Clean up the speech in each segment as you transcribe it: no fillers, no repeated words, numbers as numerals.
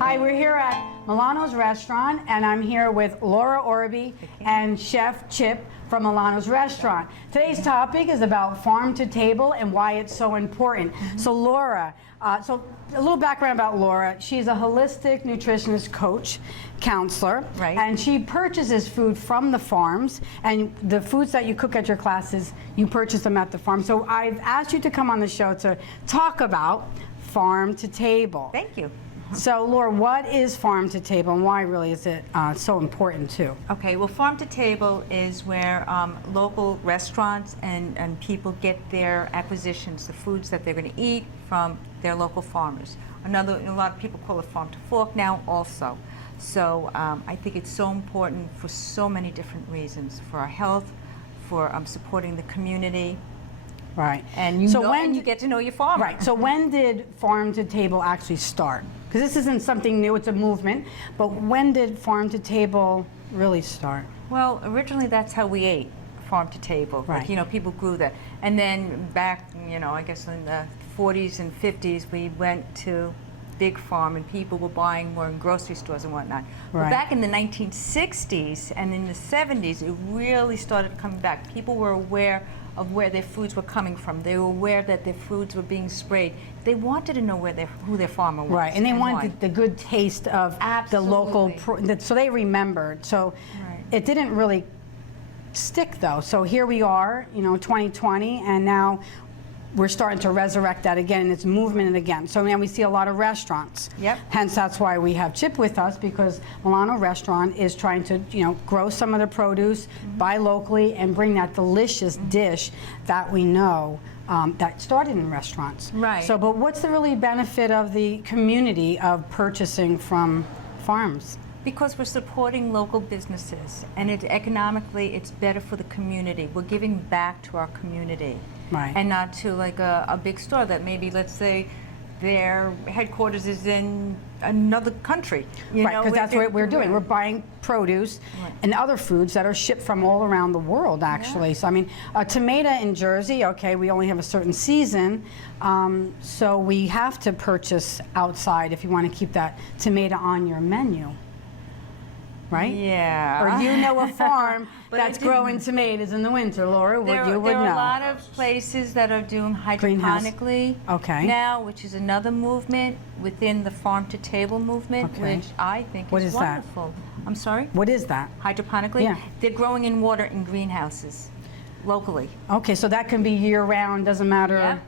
Hi, we're here at Milano's restaurant, and I'm here with Laura Orbe and Chef Chip from Milano's restaurant. Today's topic is about farm to table and why it's so important. So Laura, so a little background about Laura. She's a holistic nutritionist coach, counselor, Right. and she purchases food from the farms, and the foods that you cook at your classes, you purchase them at the farm. So I've asked you to come on the show to talk about farm to table. Thank you. So Laura, what is farm to table and why really is it so important too? Okay, well, farm to table is where local restaurants and people get their acquisitions, the foods that they're going to eat from their local farmers. A lot of people call it farm to fork now also. So I think it's so important for so many different reasons, for our health, for supporting the community. Right. And you get to know your farmer. Right. So when did farm to table actually start? Because this isn't something new, it's a movement. But when did farm to table really start? Well, originally that's how we ate, farm to table. Right. Like, people grew that. And then back, I guess in the 40s and 50s, we went to big farm and people were buying more in grocery stores and whatnot. Right. But back in the 1960s and in the 70s, it really started coming back. People were aware of where their foods were coming from. They were aware that their foods were being sprayed. They wanted to know who their farmer was. Right, and they why. wanted the good taste of the local, so they remembered. So Right. it didn't really stick though. So here we are, 2020, and now we're starting to resurrect that again, and it's movement again. So now we see a lot of restaurants. Yep. Hence, that's why we have Chip with us, because Milano Restaurant is trying to, grow some of the produce, buy locally, and bring that delicious dish that we know that started in restaurants. Right. So, but what's the really benefit of the community of purchasing from farms? Because we're supporting local businesses, and economically it's better for the community. We're giving back to our community. Right. And not to like a big store that maybe, let's say, their headquarters is in another country. Right, because that's what we're doing. We're buying produce and other foods that are shipped from all around the world, actually. Yeah. So, I mean, a tomato in Jersey, okay, we only have a certain season, so we have to purchase outside if you want to keep that tomato on your menu. Right? Yeah. Or you know a farm that's growing tomatoes in the winter, Laura, you would know. There are a lot of places that are doing hydroponically now, which is another movement within the farm to table movement, which I think is wonderful. I'm sorry? What is that? Hydroponically? Yeah. They're growing in water in greenhouses, locally. Okay, so that can be year-round, doesn't matter.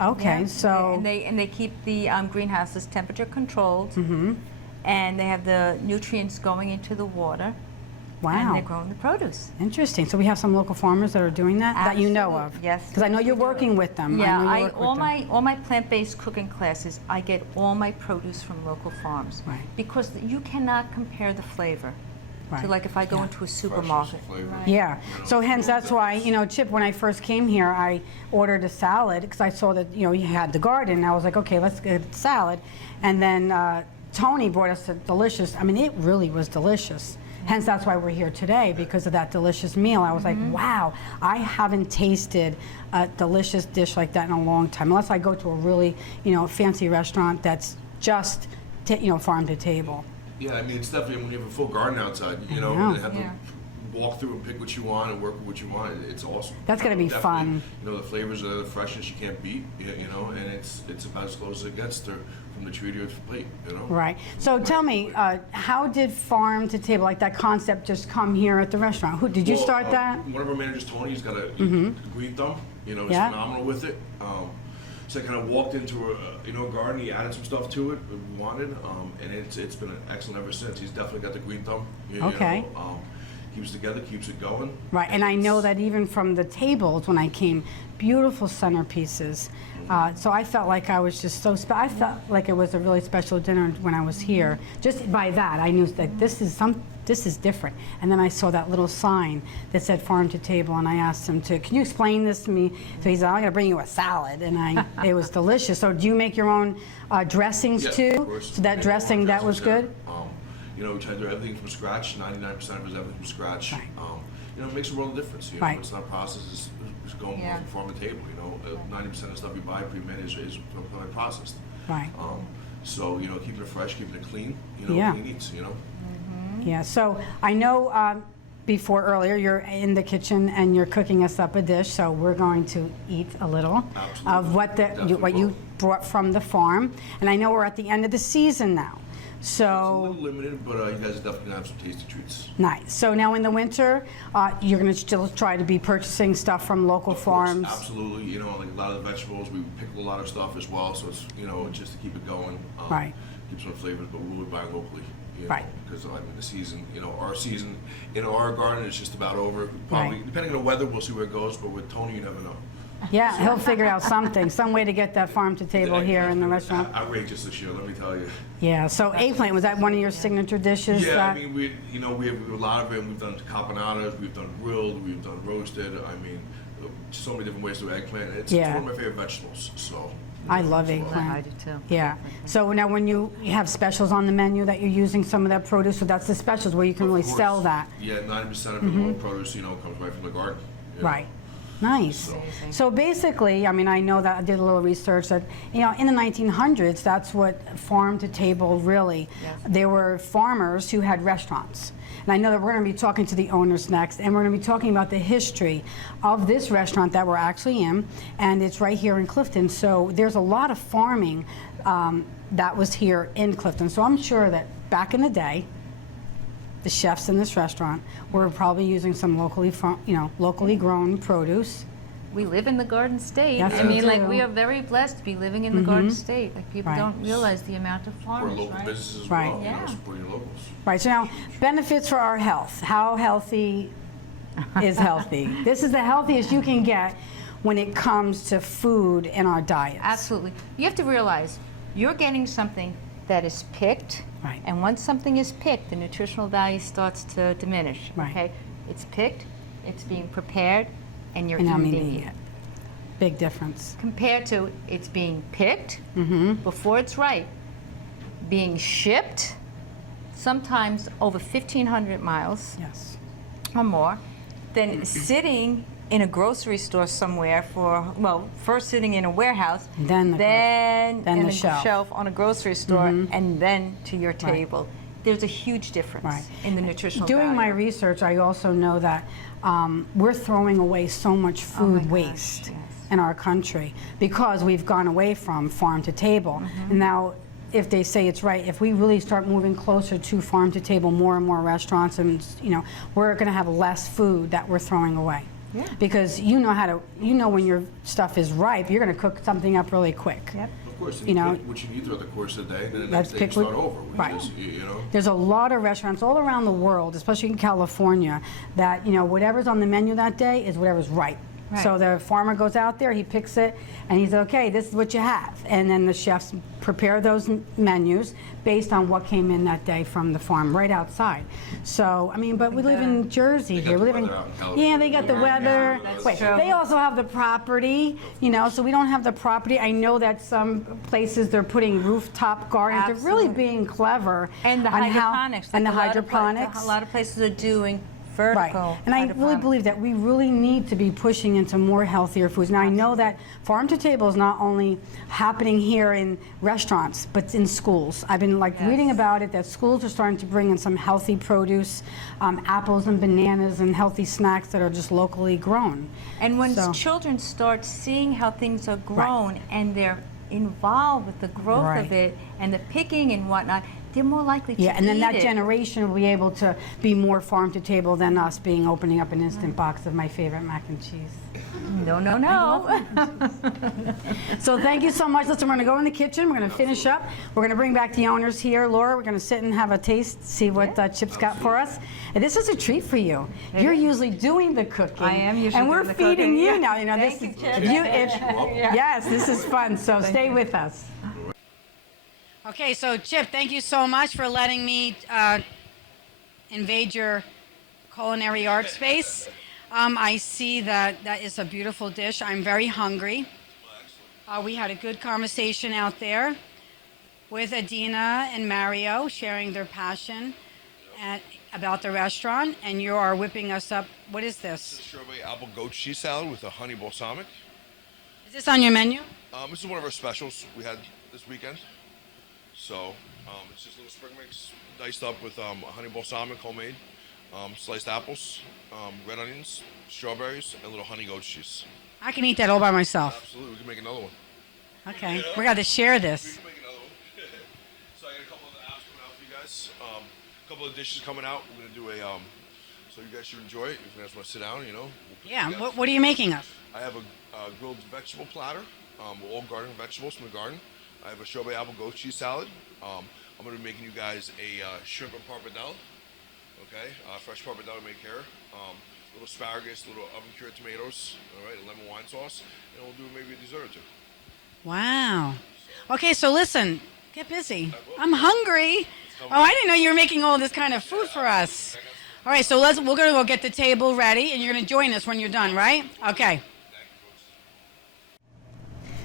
Yep. Okay, Yeah. so. And they keep the greenhouses temperature controlled. Mm-hmm. And they have the nutrients going into the water. Wow. And they're growing the produce. Interesting. So we have some local farmers that are doing that that you know of. Yes. Because I know you're working with them. Yeah. All my plant-based cooking classes, I get all my produce from local farms. Right. Because you cannot compare the flavor. Right. To like if I go into a supermarket. Right. Yeah. So hence that's why, Chip, when I first came here, I ordered a salad because I saw that, you had the garden. And I was like, okay, let's get a salad. And then Tony brought us a delicious, it really was delicious. Hence, that's why we're here today, because of that delicious meal. I was like, wow, I haven't tasted a delicious dish like that in a long time, unless I go to a really, fancy restaurant that's just, farm to table. Yeah, it's definitely, when you have a full garden outside, and have to walk through and pick what you want and work with what you want. It's awesome. That's going to be fun. The flavors are the freshness you can't beat, and it's about as close as it gets from the tree to your plate, Right. So tell me, how did farm to table, like that concept, just come here at the restaurant? Who did you start that? One of our managers, Tony, he's got a green thumb. He's phenomenal with it. So I kind of walked into a garden. He added some stuff to it that we wanted, and it's been excellent ever since. He's definitely got the green thumb. Okay. Keeps it together, keeps it going. Right, and I know that even from the tables when I came, beautiful centerpieces. So I felt like I was just so I felt like it was a really special dinner when I was here. Just by that, I knew that this is different. And then I saw that little sign that said farm to table, and I asked him can you explain this to me? So he said, I'm going to bring you a salad, and it was delicious. So do you make your own dressings too? Of course. So that dressing, that was good? We try to do everything from scratch. 99% of it is everything from scratch. Right. It makes a world of difference. Right. It's not processed. It's going from farm to table. 90% of the stuff you buy pre-made is processed. Right. So, you know, keeping it fresh, keeping it clean, you know, Yeah. clean eats, you know. Yeah, so I know before earlier you're in the kitchen and you're cooking us up a dish, so we're going to eat a little Absolutely. of what Definitely you will. brought from the farm. And I know we're at the end of the season now. It's a So little limited, but you guys are definitely gonna have some tasty treats. nice. So now in the winter, you're going to still try to be purchasing stuff from local Of course, farms. absolutely. You know, like a lot of the vegetables, we pickle a lot of stuff as well, so it's, you know, just to keep it going. Right. Keep some flavors, but we'll be buying locally. You Right. know, because I mean, the season, you know, our season in our garden is just about over. Probably, Right. depending on the weather, we'll see where it goes, but with Tony, you never know. Yeah, he'll figure out something, some way to get that farm to table here in the restaurant. Outrageous this year, let me tell you. Yeah, so eggplant, was that one of your signature dishes? Yeah, that- I mean, we have a lot of it. We've done capanadas, we've done grilled, we've done roasted. I mean, so many different ways to do eggplant. It's Yeah. one of my favorite vegetables, so. I love I eggplant. do too. Yeah. So now when you have specials on the menu that you're using some of that produce, so that's the specials where you can Of really course. sell that. Yeah, 90% of the produce, you know, comes right from the garden. you know. Right. Nice. Amazing. So basically, I mean, I know that I did a little research that, you know, in the 1900s, that's what farm to table really, Yes. there were farmers who had restaurants. And I know that we're going to be talking to the owners next, and we're going to be talking about the history of this restaurant that we're actually in, and it's right here in Clifton. So there's a lot of farming that was here in Clifton. So I'm sure that back in the day, the chefs in this restaurant were probably using some locally grown produce. We live in the Garden State. Yes, I we mean, like, do. we are very blessed to be living in the Garden State. Like, people Right. don't realize the amount of For farmers, local right? businesses as Right. well, you know, Yeah. supporting locals. Right, so now, benefits for our health. How healthy is healthy? This is the healthiest you can get when it comes to food in our diets. Absolutely. You have to realize you're getting something that is picked, Right. and once something is picked, the nutritional value starts to diminish. Right. Okay, it's picked, it's being prepared, and you're And I'm eating eating it. it. Big difference. Compared to it's being picked Mm-hmm. before it's ripe, being shipped, sometimes over 1,500 miles Yes. or more, then sitting in a grocery store somewhere for, well, first sitting in a warehouse, Then the then then in the a shelf. shelf on a grocery store, and then to your table. There's a huge difference Right. in the nutritional Doing my value. research, I also know that we're throwing away so much Oh my food gosh, waste yes. in our country because we've gone away from farm to table. Mm-hmm. And now, if they say it's right, if we really start moving closer to farm to table, more and more restaurants, and we're going to have less food that we're throwing away. Yeah. Because you know when your stuff is ripe, you're going to cook something up really quick. Yep. Of course, and You know, pick what you need throughout the course of the day, and then the Let's next day you pick what- start over. We right. just, you know. There's a lot of restaurants all around the world, especially in California, that whatever's on the menu that day is whatever's ripe. Right. So the farmer goes out there, he picks it, and he's okay. This is what you have, and then the chefs prepare those menus based on what came in that day from the farm right outside. So I mean, but we live in Jersey got here. the We live in weather out in California. yeah, they got the weather. That's Wait, true. they also have the property, so we don't have the property. I know that some places they're putting rooftop gardens. They're really Absolutely. being clever. And the on how- hydroponics. and the like hydroponics. A lot of places are doing vertical Right, and I really hydroponics. believe that we really need to be pushing into more healthier foods. Now I know that farm to table is not only happening here in restaurants, but in schools. I've been reading about it, that schools are starting to bring in some healthy produce, apples and bananas and healthy snacks that are just locally grown. And when So- children start seeing how things are grown and they're involved with the growth Right. of it and the picking and whatnot, they're more likely to Yeah, and then eat that it. generation will be able to be more farm to table than us opening up an instant box of my favorite mac and cheese. No, no, no. So thank you so much. Listen, we're going to go in the kitchen. We're going to finish up. We're going to bring back the owners here. Laura, we're going to sit and have a taste, see what Chip's got for us. And this is a treat for you. You're usually doing the cooking. I am usually and we're doing the feeding cooking, you yeah. now. Thank This you, is Chip. yes, this is fun. So stay with us. Okay, so Chip, thank you so much for letting me invade your culinary art space. I see that is a beautiful dish. I'm very hungry. We had a good conversation out there with Adina and Mario sharing their passion about the restaurant, and you are whipping us up. What is this? Strawberry apple goat cheese salad with a honey balsamic. Is this on your menu? This is one of our specials we had this weekend. So it's just a little spring mix diced up with honey balsamic homemade, sliced apples, red onions, strawberries, and a little honey goat cheese. I can eat that all by myself. Absolutely, we can make another one. Okay, we got to share We this. can make another one. So I got a couple of apps coming out for you guys. A couple of dishes coming out. We're gonna do a so you guys should enjoy it. If you guys want to sit down, we'll put Yeah, it together. what are you making us? I have a grilled vegetable platter with all garden vegetables from the garden. I have a strawberry apple goat cheese salad. I'm going to be making you guys a shrimp and pappardelle. Okay, fresh pappardelle made here. Little asparagus, little oven cured tomatoes. All right, a lemon wine sauce, and we'll do maybe a dessert or two. Wow. Okay, so listen, get busy. I'm hungry. Oh, I didn't know you were making all this kind of food for us. All right, so we're gonna go get the table ready, and you're gonna join us when you're done, right? Okay.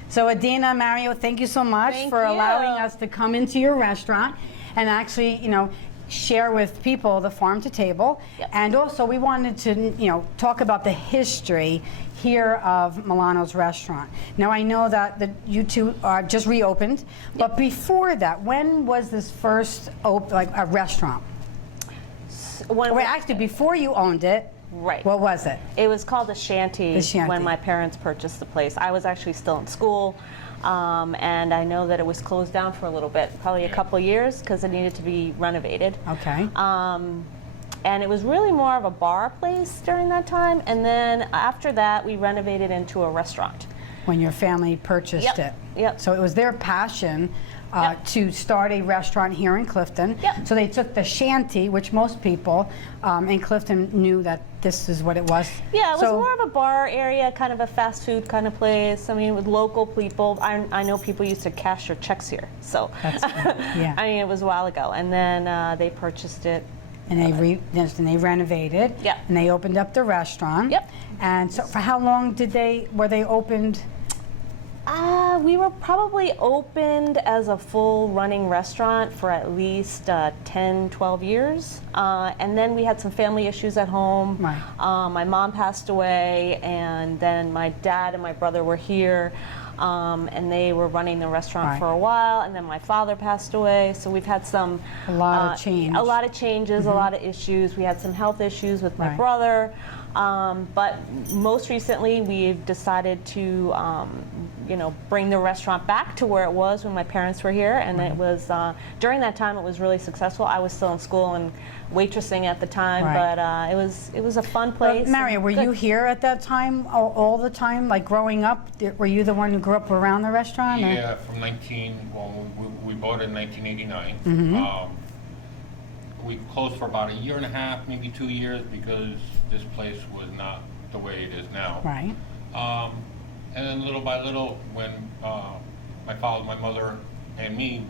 So Adina, Mario, thank you so much for allowing us to come into your restaurant and actually, share with people the farm to table. Yep. And also we wanted to, talk about the history here of Milano's restaurant. Now I know that you two are just reopened, but before that, when was this first a restaurant? Actually, before you owned it, Right. what was it? It was called the Shanty, The Shanty. when my parents purchased the place. I was actually still in school, and I know that it was closed down for a little bit, probably a couple years, because it needed to be renovated. Okay. And it was really more of a bar place during that time, and then after that, we renovated into a restaurant. When your family purchased it. Yep. So it was their passion to start a restaurant here in Clifton. Yep. So they took the Shanty, which most people in Clifton knew that this is what it was. Yeah, it was So- more of a bar area, kind of a fast food kind of place. I mean, with local people. I know people used to cash their checks here. So, That's good. Yeah. I mean, it was a while ago. And then they purchased it. And they renovated. Yep. And they opened up the restaurant. Yep. And so for how long were they opened? We were probably opened as a full running restaurant for at least 10, 12 years. And then we had some family issues at home. Right. My mom passed away, and then my dad and my brother were here. And they were running the restaurant Right. for a while, and then my father passed away. So we've had A lot of change. a lot of changes, a lot of issues. We had some health issues with my Right. brother, but most recently we've decided to, bring the restaurant back to where it was when my parents were here, and it was during that time it was really successful. I was still in school and waitressing at the time, Right. but it was a fun place. Mario, were Good. you here at that time all the time, like growing up? Were you the one who grew up around the restaurant? or- Yeah, from we bought it in 1989. We closed for about a year and a half, maybe 2 years, because this place was not the way it is now. Right. And then little by little, when my father, my mother, and me,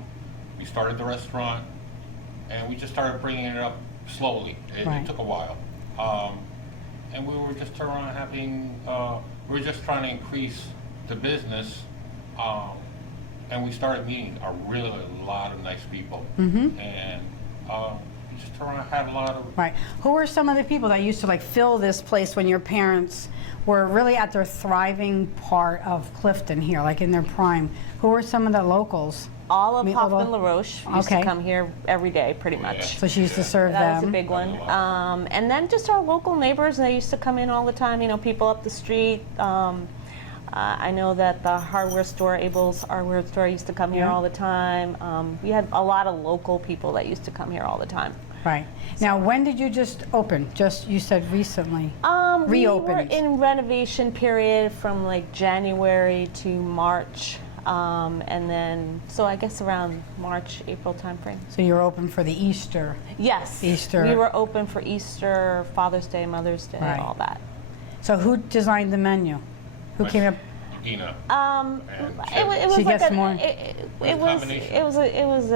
we started the restaurant, and we just started bringing it up slowly. Right. It took a while. And we were just around we were just trying to increase the business, and we started meeting a lot of nice people. And we just had a lot of Right. Who were some of the people that used to fill this place when your parents were really at their thriving part of Clifton here, like in their prime? Who were some of the locals? All of Meet Hoffman Lobo? LaRoche used Okay. to come here every day, pretty much. So she used to serve That was them. a big one. And then just our local neighbors, they used to come in all the time, people up the street. I know that the hardware store, Abel's hardware store, used to come here Yeah. all the time. We had a lot of local people that used to come here all the time. Right. Now, when did you just open? You said recently. We were Reopened. in renovation period from January to March. And then, so I guess around March, April timeframe. So you were open for the Easter. Yes. Easter. We were open for Easter, Father's Day, Mother's Day, Right. all that. So who designed the menu? Who came up? Dina. It was She like gets more- it was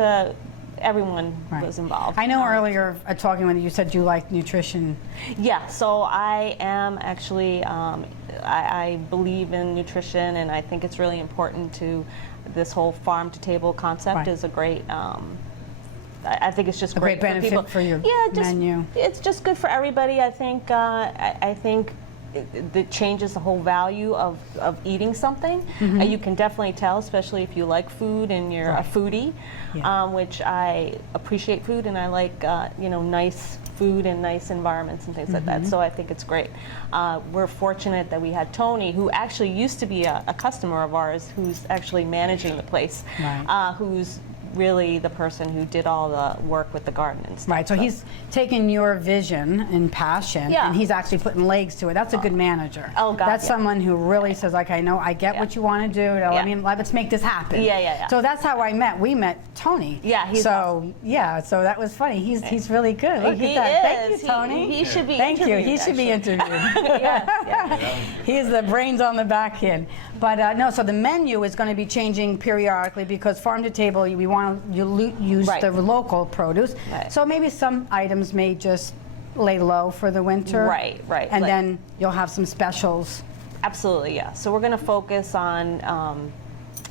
everyone Right. was involved. I know earlier talking with you said you liked nutrition. Yeah, so I am actually, I believe in nutrition, and I think it's really important to this whole farm to table concept Right. is a great. I think it's just A great for benefit people. for your Yeah, just, menu. It's just good for everybody. I think. I think it changes the whole value of eating something. You can definitely tell, especially if you like food and you're a foodie, which I appreciate food and I like nice food and nice environments and things like that. So I think it's great. We're fortunate that we had Tony, who actually used to be a customer of ours, who's actually managing the place, who's really the person who did all the work with the garden and stuff. Right, so he's taken your vision and passion, and he's actually putting legs to it. That's a good manager. Oh, God, that's someone who really says, like, I know, I get what you want to do. Let's make this happen. So that's how I met. We met Tony. Yeah, he's awesome. So that was funny. He's really good. Look at that. Thank you, Tony. He should be Thank you. interviewed, He should be actually. interviewed. He's the brains on the back end. But no, so the menu is going to be changing periodically because farm to table, we want to use the local produce. So maybe some items may just lay low for the winter. Right. And then you'll have some specials. Absolutely, yeah. So we're going to focus on,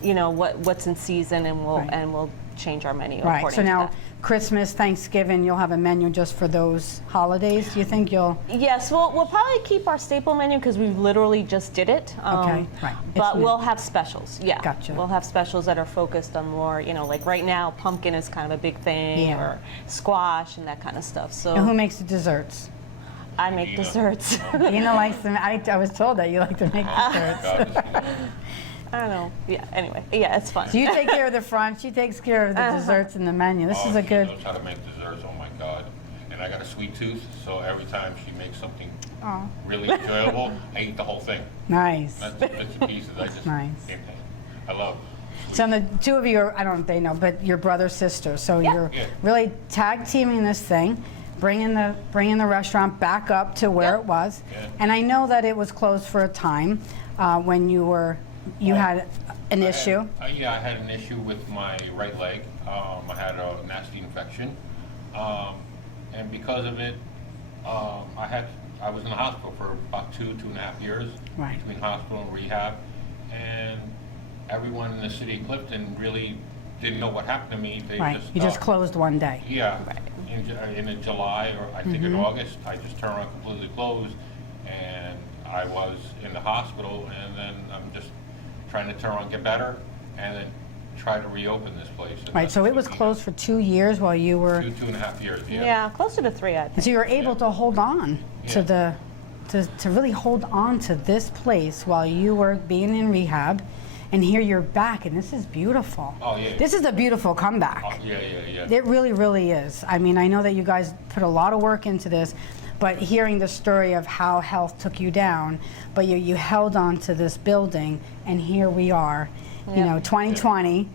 what's in season, and we'll change our menu according Right. So to now, that. Christmas, Thanksgiving, you'll have a menu just for those holidays. Do you think you'll? Yes, we'll probably keep our staple menu because we literally just did it. Okay, right. But It's new. we'll have specials. Yeah. Gotcha. We'll have specials that are focused on more, like right now, pumpkin is kind of a big thing, or squash and that kind of stuff. So And who makes the desserts? I make desserts. Dina likes them. I was told that you like to make desserts. I don't know. Yeah. Anyway, yeah, it's fun. So you take care of the front. She takes care of the desserts and the menu. This is a good. She knows how to make desserts. Oh my God! And I got a sweet tooth, so every time she makes something really enjoyable, I eat the whole thing. Nice. Not just bits and pieces. I just Nice. I love. So the two of you are, I don't know if they know, but you're brother sister. So you're really tag teaming this thing, bringing the restaurant back up to where it was. And I know that it was closed for a time when you had an issue. I had an issue with my right leg. I had a nasty infection, and because of it, I was in the hospital for about 2.5 years, between hospital and rehab, and everyone in the city of Clifton really didn't know what happened to me. They You just closed one day. Yeah, in July, or I think in August, I just turned around completely closed, and I was in the hospital, and then I'm just trying to turn around, get better, and then try to reopen this place. Right, so it was closed for 2 years while you were. 2.5 years, Yeah, closer to 3, I think. And so you were able to hold on to to really hold on to this place while you were being in rehab, and here you're back, and this is beautiful. Oh, yeah. This is a beautiful comeback. Oh, yeah. It really, really is. I mean, I know that you guys put a lot of work into this, but hearing the story of how health took you down, but you held on to this building, and here we are, 2020,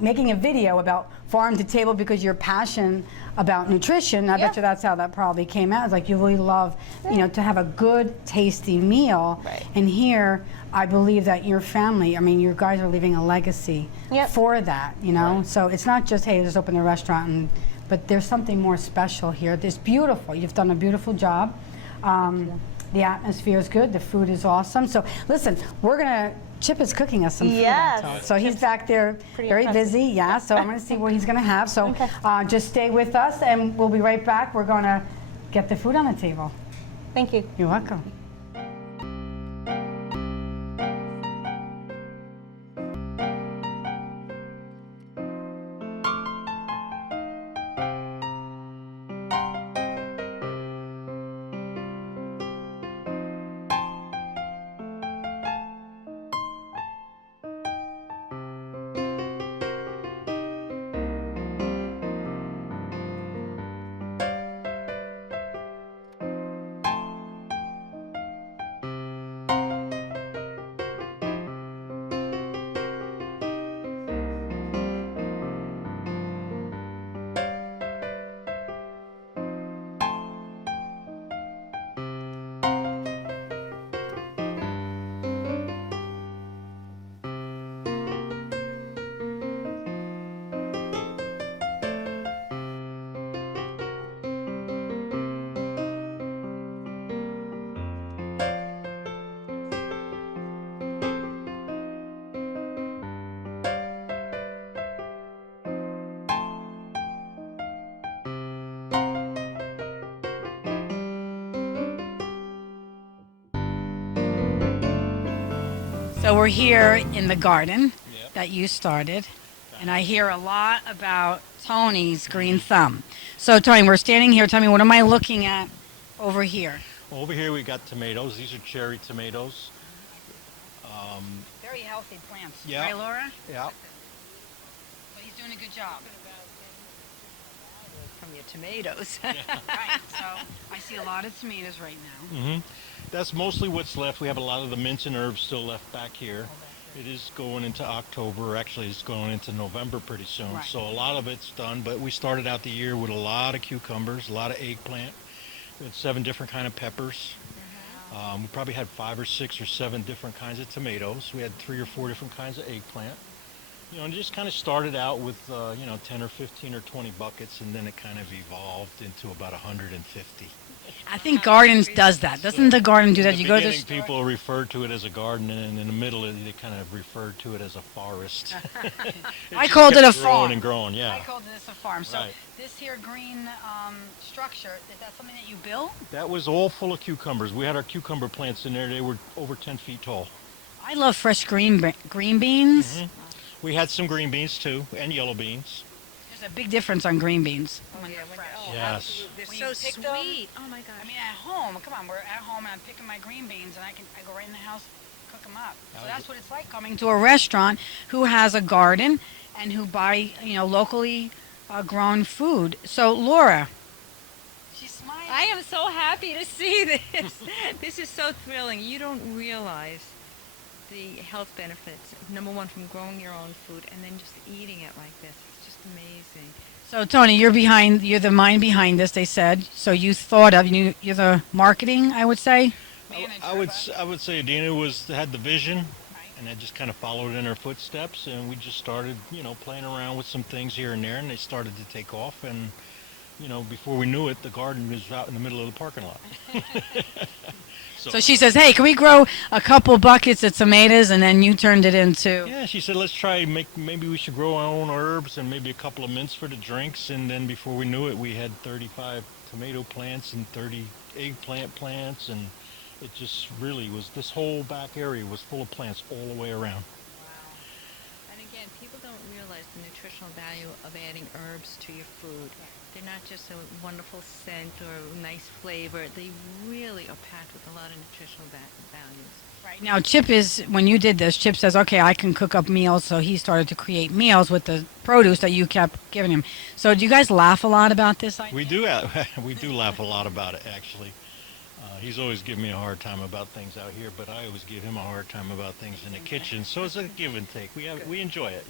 making a video about farm to table because your passion about nutrition. I bet you that's how that probably came out. It's like you really love, to have a good, tasty meal. Right. And here, I believe that your family, you guys are leaving a legacy for that, Right. So it's not just, hey, just open a restaurant, but there's something more special here. It's beautiful. You've done a beautiful job. The atmosphere is good. The food is awesome. So listen, Chip is cooking us some food. Yes. I'm told. So he's back there very busy. Yeah, so I'm going to see what he's going to have. So just stay with us, and we'll be right back. We're going to get the food on the table. Thank you. You're welcome. So we're here in the garden Yep. that you started, and I hear a lot about Tony's green thumb. So Tony, we're standing here. Tell me, what am I looking at over here? Over here we got tomatoes. These are cherry tomatoes. Very healthy plants. Yeah. Right, Laura? Yeah. But he's doing a good job. From your tomatoes. Right. So I see a lot of tomatoes right now. That's mostly what's left. We have a lot of the mints and herbs still left back here. It is going into October. Actually, it's going into November pretty soon. Right. So a lot of it's done. But we started out the year with a lot of cucumbers, a lot of eggplant. We had 7 different kind of peppers. We probably had 5 or 6 or 7 different kinds of tomatoes. We had 3 or 4 different kinds of eggplant. You know, and it just kind of started out with, 10 or 15 or 20 buckets, and then it kind of evolved into about 150. I think gardens does that. Doesn't the garden do that? In the You go to the beginning, store. people referred to it as a garden, and in the middle, they kind of referred to it as a forest. I called it a Growing farm. and growing, yeah. I called this a farm. So Right. this here green structure, is that something that you built? That was all full of cucumbers. We had our cucumber plants in there. They were over 10 feet tall. I love fresh green beans. We had some green beans too, and yellow beans. There's a big difference on green beans. Yes. They're When so you pick them- sweet. Oh my I gosh. mean, at home, come on, we're at home and I'm picking my green beans and I go right in the house, cook them up. So that's what it's like coming to a restaurant who has a garden and who buy, locally grown food. So Laura, she's smiling. I am so happy to see this. This is so thrilling. You don't realize the health benefits, number one, from growing your own food and then just eating it like this. It's just amazing. So Tony, you're the mind behind this. They said. So you thought of you're the marketing, I would say. I would say Dina had the vision, and I just kind of followed in her footsteps, and we just started, playing around with some things here and there, and they started to take off, and before we knew it, the garden was out in the middle of the parking lot. So she says, "Hey, can we grow a couple buckets of tomatoes?" And then you turned it into. Yeah, she said, let's try, maybe we should grow our own herbs and maybe a couple of mints for the drinks. And then before we knew it, we had 35 tomato plants and 30 eggplant plants. And it just really was, this whole back area was full of plants all the way around. And again, people don't realize the nutritional value of adding herbs to your food. They're not just a wonderful scent or a nice flavor. They really are packed with a lot of nutritional values. Right. Now, when you did this, Chip says, okay, I can cook up meals. So he started to create meals with the produce that you kept giving him. So do you guys laugh a lot about this idea? We do, we do laugh a lot about it, actually. He's always given me a hard time about things out here, but I always give him a hard time about things in the kitchen. So it's a give and take. We enjoy it,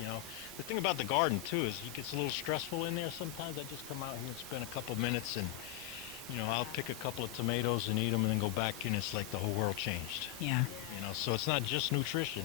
The thing about the garden, too, is it gets a little stressful in there sometimes. I just come out here and spend a couple minutes and, I'll pick a couple of tomatoes and eat them and then go back and it's like the whole world changed. Yeah. So it's not just nutrition.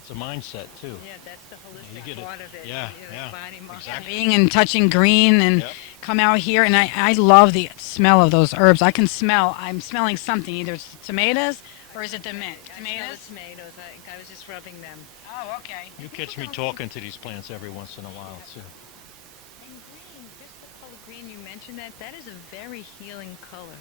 It's a mindset, too. Yeah, that's the You holistic get it. part of it. Yeah, the yeah, body, mind. exactly. Being and touching green and Yep. come out here. And I love the smell of those herbs. I'm smelling something. Either it's tomatoes or is it the mint? I smell Tomatoes? the tomatoes. I was just rubbing them. Oh, okay. You catch me talking to these plants every once in a while, too. And green, just the color green, you mentioned that is a very healing color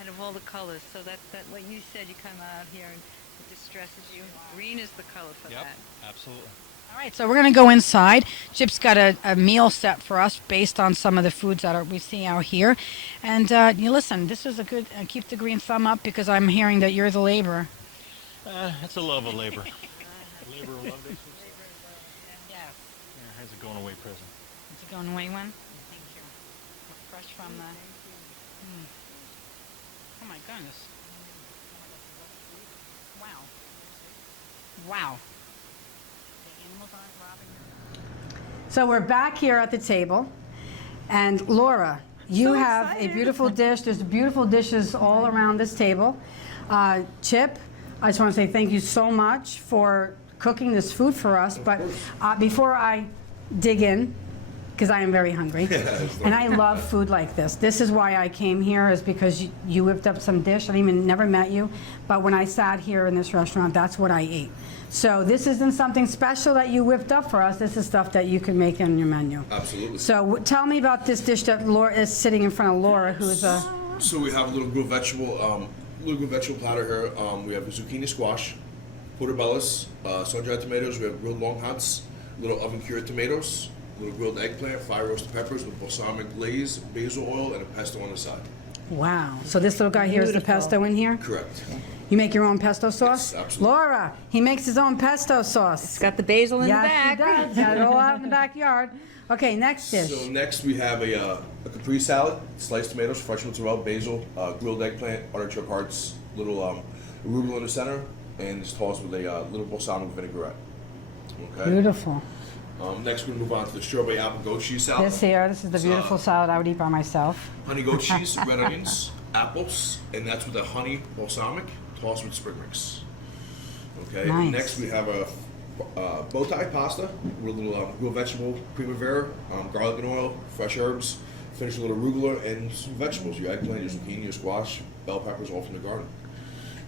out of all the colors. So that what you said, you come out here and it distresses you. Green is the color for Yep, that. absolutely. All right, so we're going to go inside. Chip's got a meal set for us based on some of the foods that we see out here. And you listen, this is a good, keep the green thumb up because I'm hearing that you're the laborer. It's a love of labor. Labor of love, they say. Yes. Yeah, how's it going away present? It's a going away one? Thank you. Fresh from the... Oh my goodness. Wow. Wow. So we're back here at the table, and Laura, you have a beautiful dish. There's beautiful dishes all around this table. Chip, I just want to say thank you so much for cooking this food for us. But before I dig in, because I am very hungry, and I love food like this. This is why I came here, is because you whipped up some dish. I never met you, but when I sat here in this restaurant, that's what I ate. So this isn't something special that you whipped up for us. This is stuff that you can make on your menu. Absolutely. So tell me about this dish that Laura is sitting in front of Laura, who is a... So we have a little grilled vegetable platter here. We have zucchini squash, portobellos, sun-dried tomatoes. We have grilled long hots, little oven-cured tomatoes, little grilled eggplant, fire roasted peppers with balsamic glaze, basil oil, and a pesto on the side. Wow. So this little guy here is the pesto in here? Correct. You make your own pesto sauce? Yes, absolutely. Laura, he makes his own pesto sauce. It's got the basil in the back. Yes, he does. Got it all out in the backyard. Okay, next dish. So next we have a Capri salad, sliced tomatoes, fresh mozzarella, basil, grilled eggplant, artichoke hearts, little arugula in the center, and it's tossed with a little balsamic vinaigrette. Okay. Beautiful. Next we move on to the strawberry apple goat cheese salad. This is the beautiful salad I would eat by myself. Honey goat cheese, red onions, apples, and that's with a honey balsamic tossed with spring mix. Okay. Nice. Next we have a bow tie pasta with a little grilled vegetable, primavera, garlic and oil, fresh herbs, finished with a little arugula and some vegetables. Your eggplant, your zucchini, your squash, bell peppers, all from the garden.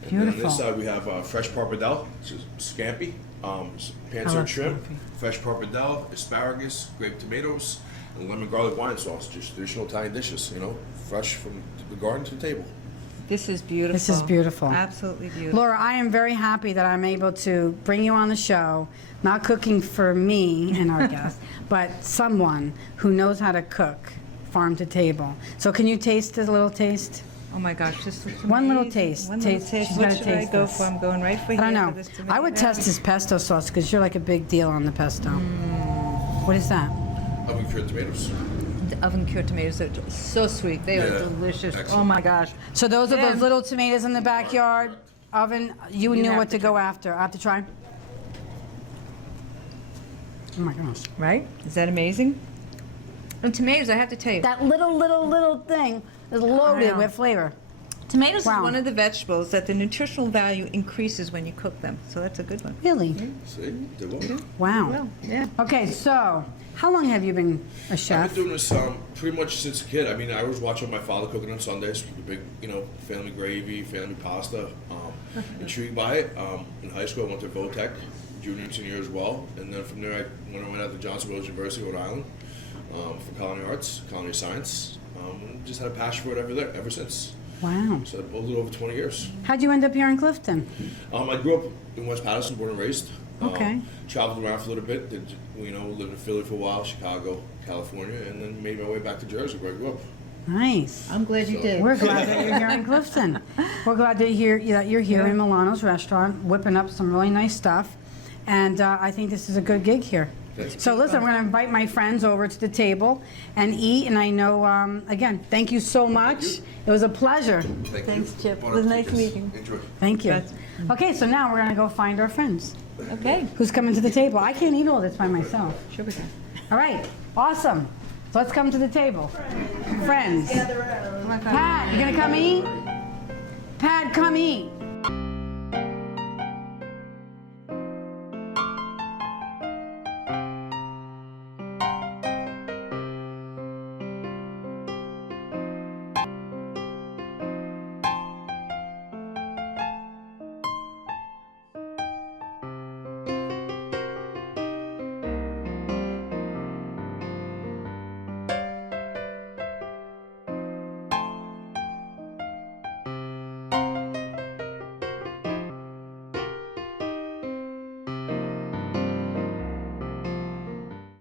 And then on Beautiful. this side we have fresh pappardelle, which is scampi, pan-seared love shrimp, scampi. fresh pappardelle, asparagus, grape tomatoes, and lemon garlic wine sauce. Just traditional Italian dishes, you know, fresh from the garden to the table. This is beautiful. This is beautiful. Absolutely beautiful. Laura, I am very happy that I'm able to bring you on the show, not cooking for me and our guests, but someone who knows how to cook farm to table. So can you taste a little taste? Oh my gosh, this looks One little amazing. taste. One little Taste. taste. She's What gonna should I taste go this. for? I'm going right for I don't here know. for this tomato. I would test his pesto sauce because you're like a big deal on the pesto. What is that? Oven cured tomatoes. The oven cured tomatoes are so sweet. They are Yeah, delicious. Oh excellent. my gosh. So those are Yeah. those little tomatoes in the backyard oven. You knew have what to to go after. I have to try. Oh my gosh. Right? Is that amazing? And tomatoes, I have to tell you, That little thing is loaded Wow. with flavor. tomatoes Wow. is one of the vegetables that the nutritional value increases when you cook them. So that's a good one. Really? See? Did well. Wow. Well, yeah. Okay, so how long have you been a I've chef? been doing this pretty much since a kid. I mean, I was watching my father cooking on Sundays, with the big, you know, family gravy, family pasta. Intrigued by it. In high school, I went to Votech, junior and senior as well. And then from there, when I went out to Johnson Wales University, Rhode Island, for culinary arts, culinary science. Just had a passion for it ever since. Wow. So a little over 20 years. How'd you end up here in Clifton? I grew up in West Patterson, born and raised. Okay. Traveled around for a little bit. Did, you know, lived in Philly for a while, Chicago, California, and then made my way back to Jersey, where I grew up. Nice. I'm glad you did. We're glad that you're here in Clifton. We're glad that you're here in Milano's restaurant, whipping up some really nice stuff. And I think this is a good gig here. Thank you. So listen, I'm going to invite my friends over to the table and eat. And I know, again, thank you so much. It was a pleasure. Thank Thanks, you. Chip. It Bon was appetit. nice meeting you. Enjoy. Thank you. That's- Okay, so now we're going to go find our friends. Okay. Who's coming to the table? I can't eat all this by myself. Sure we can. All right, awesome. So let's come to the table. Friends. Pat, you gonna come eat? Pat, come eat.